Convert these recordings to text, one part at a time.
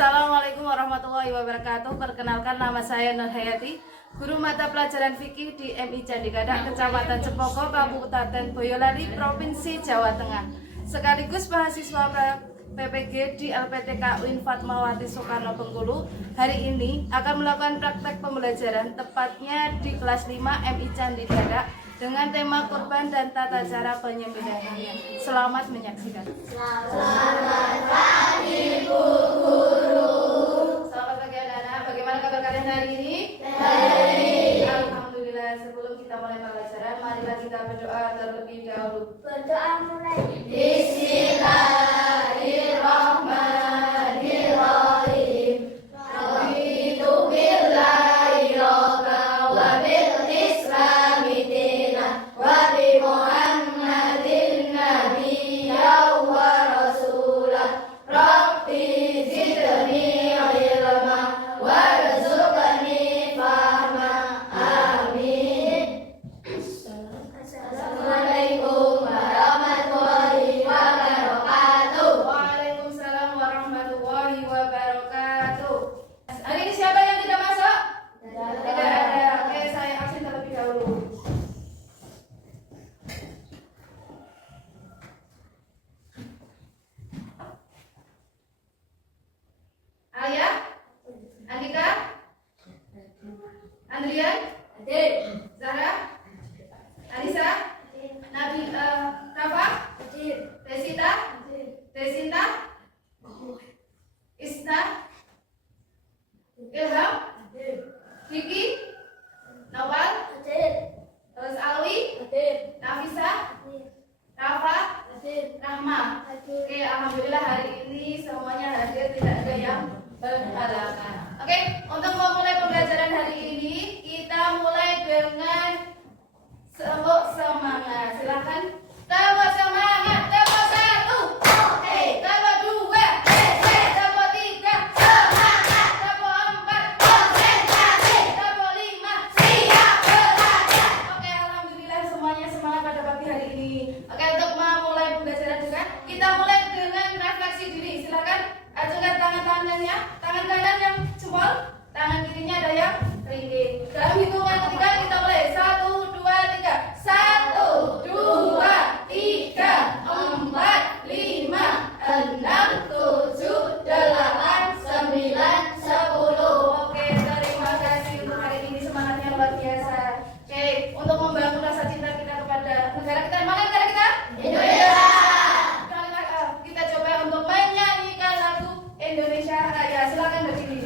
Assalamualaikum warahmatullahi wabarakatuh. Perkenalkan, nama saya Nur Hayati, guru mata pelajaran fikih di MI Candikadak, Kecamatan Cepoko, Kabupaten Boyolali, Provinsi Jawa Tengah. Sekaligus mahasiswa PPG di LPTK UIN Fatmawati Soekarno Bengkulu. Hari ini akan melakukan praktek pembelajaran tepatnya di kelas 5 MI Candikadak dengan tema korban dan tata cara penyembelihannya. Selamat menyaksikan. Selamat pagi Bu Guru. Selamat pagi anak-anak. Bagaimana kabar kalian hari ini? Baik. Alhamdulillah. Sebelum kita mulai pelajaran, marilah kita berdoa terlebih dahulu. Berdoa mulai. Bismillahirrahmanirrahim. Raditu billahi rabban wa bil islami dinan wa bi Muhammadin nabiyyan wa rasulan. Rabbi zidni ilma warzuqni fahma. Amin. Assalamualaikum warahmatullahi wabarakatuh. Waalaikumsalam warahmatullahi wabarakatuh. Hari ini siapa yang tidak masuk? Tidak ada. Oke, saya absen terlebih dahulu. Alia, Andika, Andrian, Zahra, Anissa, Nabi, Rafa, Desita, Desinta, Isna, Ilham, Vicky, Nawal, terus Alwi, Nafisa, Rafa, Rahma. Oke, alhamdulillah hari ini semuanya hadir, tidak ada yang berhalangan. Oke, untuk memulai pembelajaran hari ini, kita mulai dengan tepuk semangat. Silakan tepuk semangat. Tepuk 1, tepuk 2, tepuk 3, semangat. Tepuk 4, konsentrasi. Tepuk 5, siap belajar. Oke, alhamdulillah semuanya semangat pada pagi hari ini. Oke, untuk memulai pembelajaran juga, kita mulai dengan refleksi diri. Silakan acungkan tangan kanannya, tangan kanan yang jempol, tangan kirinya ada yang ringgit. Dalam hitungan ketiga kita mulai 1, 2, 3. 1, 2, 3, 4, 5, 6, 7, 8, 9, 10. Oke, terima kasih untuk hari ini, semangatnya luar biasa. Oke, untuk membangun rasa cinta kita kepada negara kita. Mana negara kita? Indonesia. Kita coba untuk menyanyikan lagu Indonesia Raya. Silakan berdiri.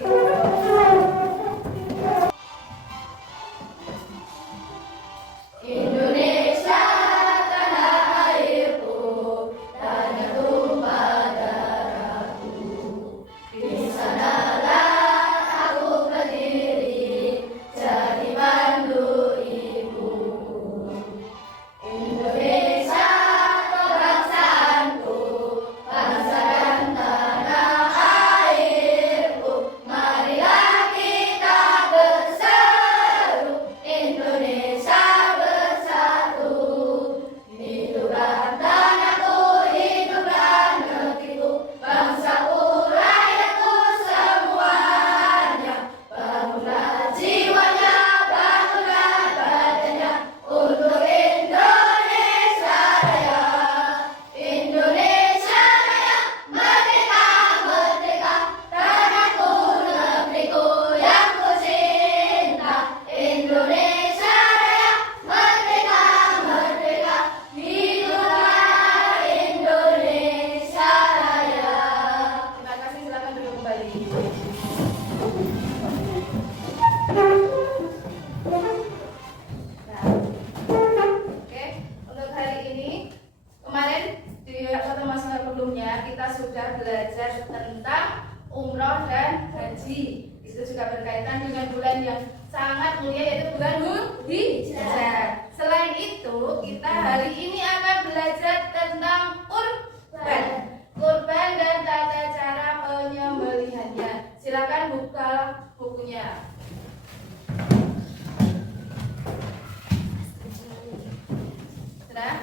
Indonesia tanah airku, tanah tumpah darahku. Di sanalah aku berdiri, jadi pandu ibuku. Indonesia kebangsaanku, bangsa dan tanah airku. Marilah kita berseru, Indonesia bersatu. Hiduplah tanahku, hiduplah negeriku, bangsaku, rakyatku semuanya. Bangunlah jiwanya, bangunlah badannya untuk Indonesia Raya. Indonesia Raya, merdeka, merdeka, tanahku, negeriku yang ku cinta. Indonesia Raya, merdeka, merdeka, hiduplah Indonesia Raya. Terima kasih, silakan duduk kembali. Oke, untuk hari ini, kemarin di pertemuan sebelumnya kita sudah belajar tentang umroh dan haji. Itu juga berkaitan dengan bulan yang sangat mulia, yaitu bulan Dzulhijjah. Selain itu, kita hari ini akan belajar tentang kurban dan tata cara penyembelihannya. Silakan buka bukunya. Sudah?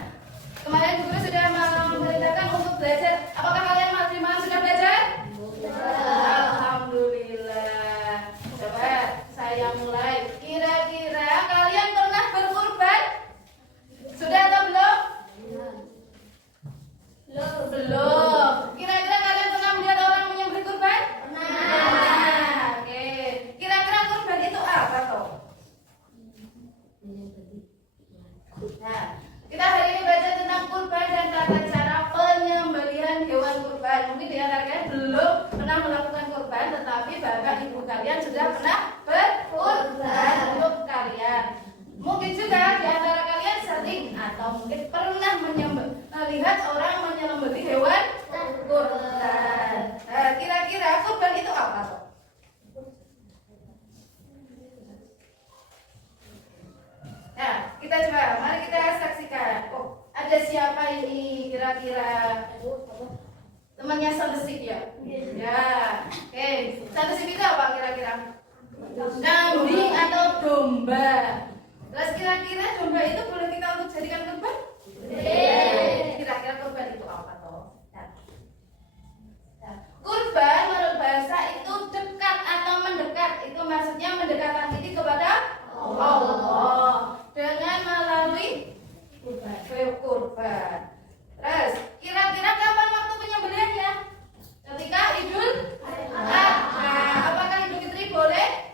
Kemarin guru sudah memerintahkan untuk belajar. Apakah kalian masih sudah belajar? Belum. Kira-kira kalian pernah melihat orang menyembelih kurban? Pernah. Oke. Kira-kira kurban itu apa toh? Nah, kita hari ini baca tentang kurban dan tata cara penyembelihan hewan kurban. Mungkin di antara kalian belum pernah melakukan kurban, tetapi bapak ibu kalian sudah pernah berkurban untuk kalian. Mungkin juga di antara kalian sering atau mungkin pernah melihat orang menyembelih hewan kurban. Nah, kira-kira kurban itu apa toh? Nah, kita coba, mari kita saksikan. Oh, ada siapa ini kira-kira? Temannya Sandesip ya? Ya. Oke, Sandesip itu apa kira-kira? Kambing atau domba. Terus kira-kira domba itu boleh kita untuk jadikan kurban? Kira-kira kurban itu apa toh? Nah, kurban menurut bahasa itu dekat atau mendekat. Itu maksudnya mendekatkan diri kepada Allah dengan melalui kurban. Terus kira-kira kapan waktu penyembelihannya? Ketika Idul Adha. Apakah Idul Fitri boleh?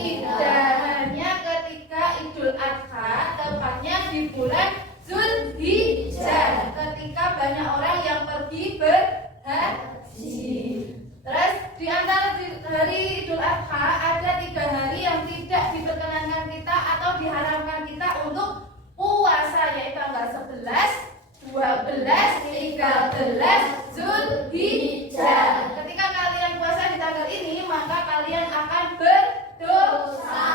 Tidak, hanya ketika Idul Adha, tepatnya di bulan Zulhijjah, ketika banyak orang yang pergi berhaji. Terus di antara hari Idul Adha ada 3 hari yang tidak diperkenankan kita atau diharamkan kita untuk puasa, yaitu tanggal 11, 12, 13 Zulhijjah. Ketika kalian puasa di tanggal ini, maka kalian akan berdosa.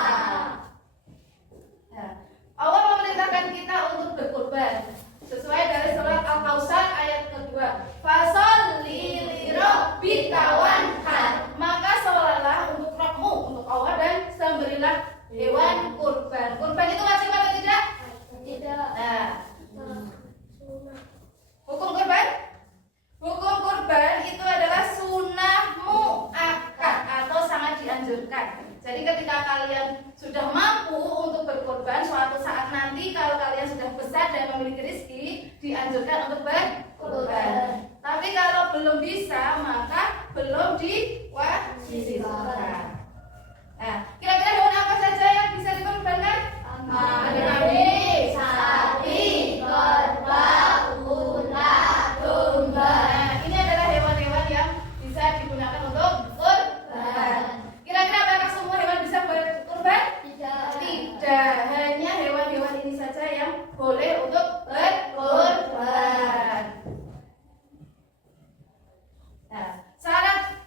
Nah, Allah memerintahkan kita untuk berkurban sesuai dari surat Al-Kautsar ayat kedua. Fasholli lirabbika wanhar. Maka sholatlah untuk Rabbmu, untuk Allah, dan sembelihlah hewan kurban. Kurban itu wajib atau tidak? Tidak. Nah, hukum kurban? Hukum kurban itu adalah sunnah muakkad atau sangat dianjurkan. Jadi ketika kalian sudah mampu untuk berkorban suatu saat nanti, kalau kalian sudah besar dan memiliki rezeki, dianjurkan untuk berkorban. Tapi kalau belum bisa, maka belum diwajibkan. Nah, kira-kira hewan apa saja yang bisa dikorbankan? Ada kambing, sapi, kerbau, unta, domba. Nah, ini adalah hewan-hewan yang bisa digunakan untuk kurban. Kira-kira apakah semua hewan bisa berkurban? Tidak, hanya hewan-hewan ini saja yang boleh untuk berkurban. Nah, syarat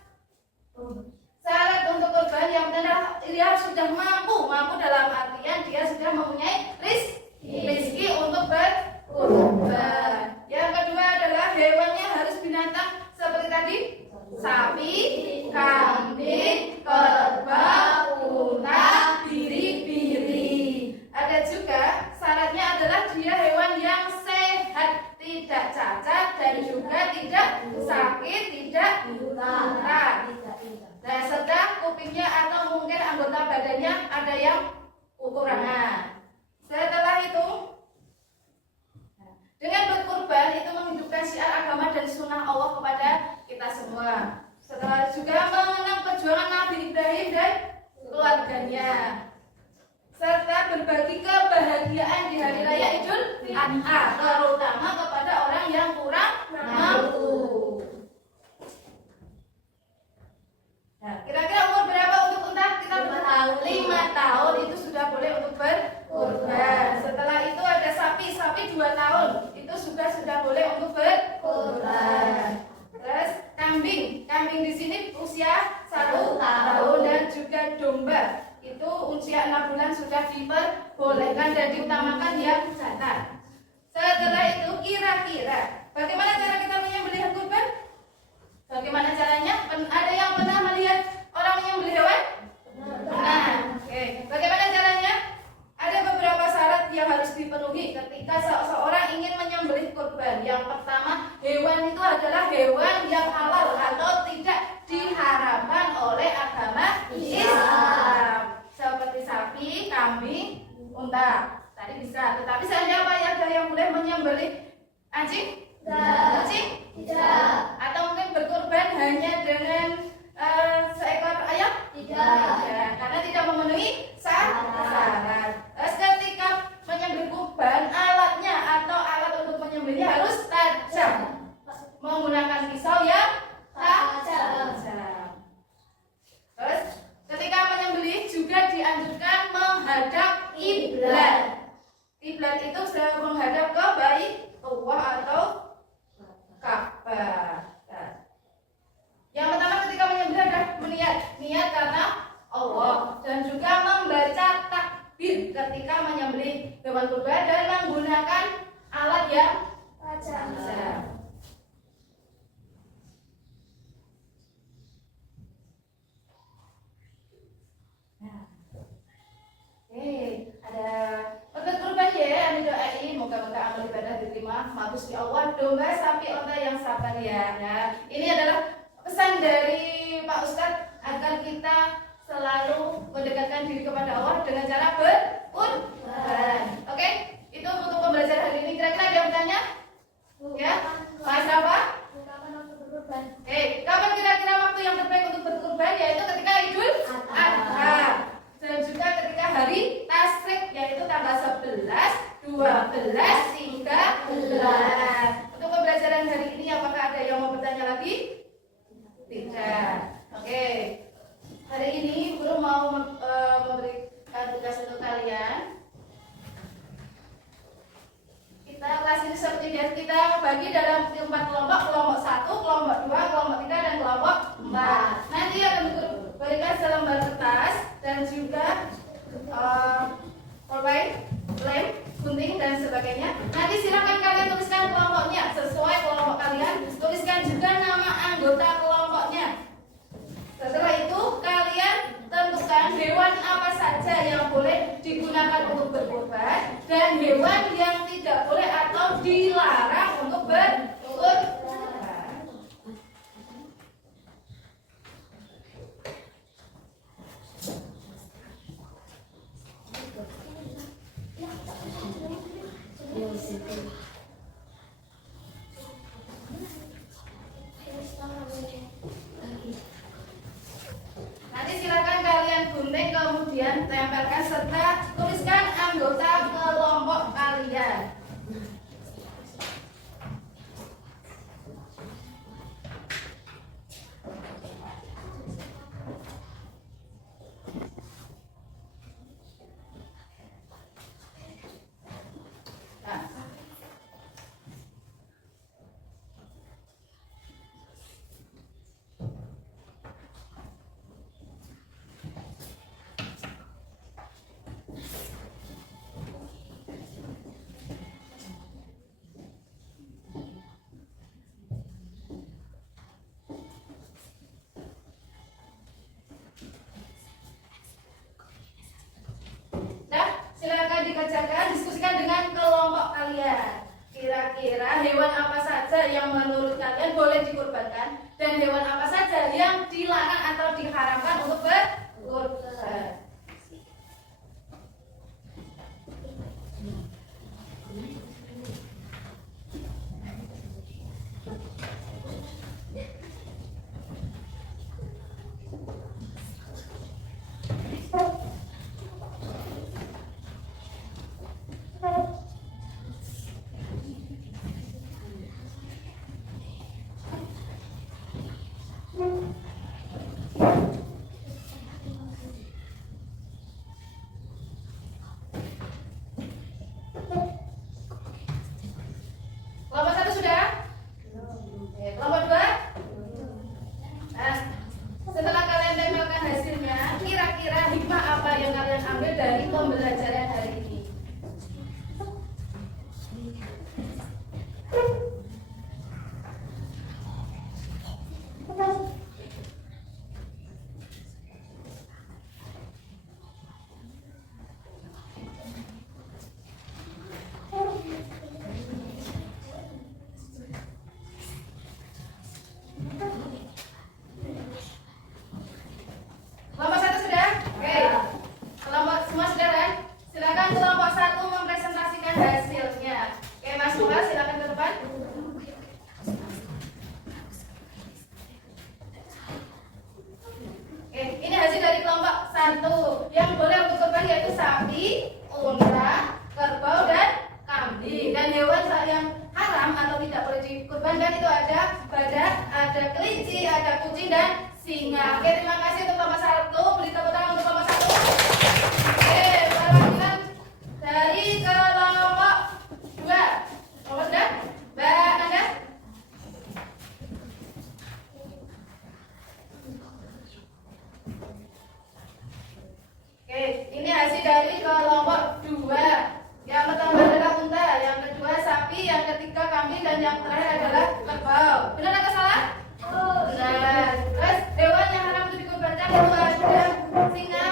untuk kurban yang benar, dia sudah mampu dalam artian dia sudah mempunyai rezeki untuk berkurban. Yang kedua adalah hewannya harus binatang seperti tadi, sapi, kambing, kerbau, unta, biri-biri. Ada juga syaratnya adalah dia hewan yang sehat, tidak cacat, dan juga tidak sakit, tidak lara. Nah, serta kupingnya atau mungkin anggota badannya ada yang kekurangan. Setelah itu, dengan berkurban itu menghidupkan syiar agama dan sunnah Allah kepada kita semua. Setelah juga mengenang perjuangan Nabi Ibrahim dan keluarganya, serta berbagi kebahagiaan di hari raya Idul Adha, terutama kepada orang yang kurang mampu. Nah, kira-kira umur berapa untuk unta? Kita 5 tahun itu sudah boleh untuk berkurban. Setelah itu ada sapi 2 tahun itu sudah boleh untuk berkurban. Terus kambing di sini usia 1 tahun, dan juga domba itu usia 6 bulan sudah diperbolehkan dan diutamakan yang jantan. Setelah itu kira-kira bagaimana cara kita menyembelih kurban? Bagaimana caranya? Ada yang pernah melihat orang menyembelih hewan? Nah, oke. Bagaimana caranya? Ada beberapa syarat yang harus dipenuhi ketika seseorang ingin menyembelih kurban. Yang pertama, hewan itu adalah hewan yang halal atau tidak diharamkan oleh agama Islam. Seperti sapi, kambing, unta. Tadi bisa, tetapi seandainya ada yang boleh menyembelih anjing? Kucing? domba, sapi, onta yang sabar ya. Nah, ini adalah pesan dari Pak Ustadz agar kita selalu mendekatkan diri kepada Allah dengan cara berkurban. Oke, itu untuk pembelajaran hari ini. Kira-kira ada yang bertanya? Ya, Mas Rafa? Kapan kira-kira waktu yang terbaik untuk berkurban? Yaitu ketika Idul Adha dan juga ketika hari Tasyrik, yaitu tanggal 11, 12, 13. Untuk pembelajaran hari ini, apakah ada yang mau bertanya lagi? Tidak. Oke. Hari ini guru mau memberikan tugas untuk kalian. Kita kelas ini seperti biasa, kita bagi dalam 4 kelompok, kelompok 1, kelompok 2, kelompok 3, dan kelompok 4. Nanti akan guru berikan selembar kertas dan juga pulpen, lem, gunting dan sebagainya. Nanti silakan kalian tuliskan kelompoknya sesuai kelompok kalian. Tuliskan juga nama anggota kelompoknya. Setelah itu kalian tentukan hewan apa saja yang boleh digunakan untuk berkurban dan hewan yang tidak boleh atau dilarang untuk berkurban. Nanti silakan kalian gunting kemudian tempelkan serta tuliskan anggota kelompok kalian. Silakan dikerjakan, diskusikan dengan kelompok kalian. Kira-kira hewan apa saja yang menurut kalian boleh dikurbankan dan hewan apa saja yang dilarang atau diharamkan untuk berkurban. Kelompok 1 sudah? Kelompok 2? Nah, setelah kalian tempelkan hasilnya, kira-kira hikmah apa yang kalian ambil dari pembelajaran hari ini? Kelompok 1 sudah? Oke. Kelompok semua sudah kan? Silakan kelompok 1 mempresentasikan hasilnya. Oke, Mas Lula silakan ke depan. Oke, ini hasil dari kelompok 1. Yang boleh untuk kurban yaitu sapi, unta, kerbau dan kambing. Dan hewan yang haram atau tidak boleh dikurbankan itu ada badak, ada kelinci, ada kucing dan singa. Oke, terima kasih untuk kelompok 1. Beri tepuk tangan untuk kelompok 1. Oke, selanjutnya dari kelompok 2. Kelompok sudah? Mbak Nanda? Oke, ini hasil dari kelompok 2. Yang pertama adalah unta, yang kedua sapi, yang ketiga kambing, dan yang terakhir adalah kerbau. Benar atau salah? Benar. Terus hewan yang haram untuk dikurbankan itu ada singa,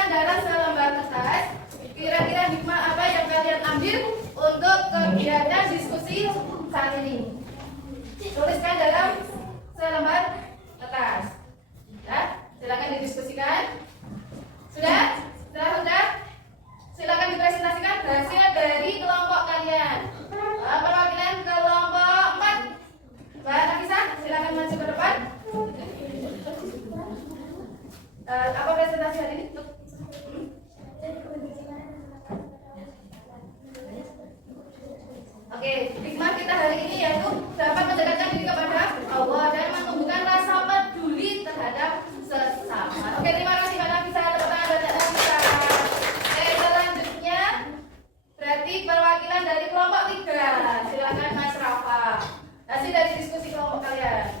Tuliskan dalam selembar kertas kira-kira hikmah apa yang kalian ambil untuk kegiatan diskusi saat ini. Tuliskan dalam selembar kertas. Ya, silakan didiskusikan. Sudah? Sudah? Silakan dipresentasikan hasil dari kelompok kalian. Perwakilan kelompok 4. Mbak Nafisa, silakan maju ke depan. Apa presentasi hari ini? Oke, hikmah kita hari ini yaitu dapat mendekatkan diri kepada Allah dan menumbuhkan rasa peduli terhadap sesama. Oke, terima kasih Mbak Nafisa. Tepuk tangan buat Mbak Nafisa. Oke, selanjutnya berarti perwakilan dari kelompok 3. Silakan Mas Rafa. Hasil dari diskusi kelompok kalian.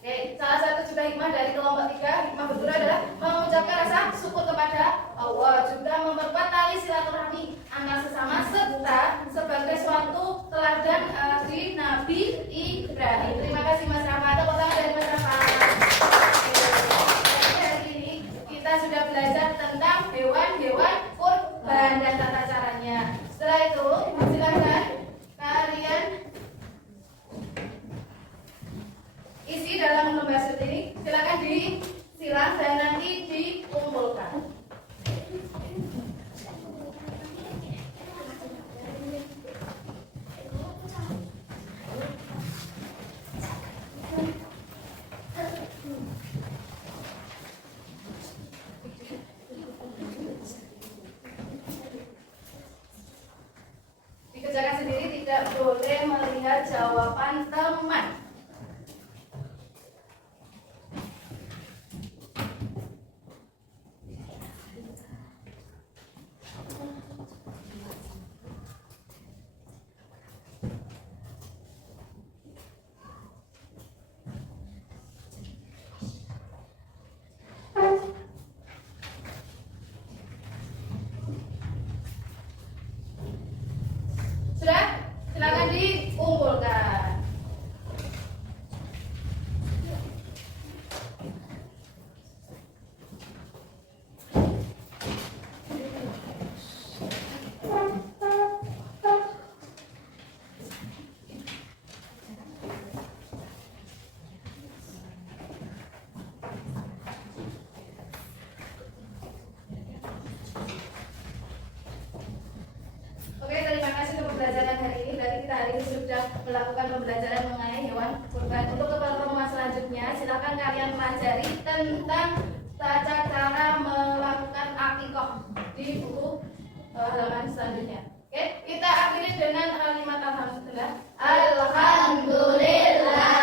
Oke, salah satu juga hikmah dari kelompok 3, hikmah betul adalah mengucapkan rasa syukur kepada Allah, juga memperkuat tali silaturahmi antar sesama serta sebagai suatu teladan di Nabi Ibrahim. Terima kasih Mas Rafa. Tepuk tangan dari Mas Rafa. Hari ini kita sudah belajar tentang hewan-hewan kurban dan tata caranya. Setelah itu, silakan kalian isi dalam lembar sheet ini, silakan disiram dan nanti dikumpulkan. Dikerjakan sendiri, tidak boleh melihat jawaban teman. Sudah? Silakan dikumpulkan. Oke, terima kasih untuk pembelajaran hari ini. Berarti kita hari ini sudah melakukan pembelajaran mengenai hewan kurban. Untuk pertemuan selanjutnya, silakan kalian pelajari tentang tata cara melakukan akikah di buku halaman selanjutnya. Oke, kita akhiri dengan kalimat alhamdulillah. Alhamdulillah.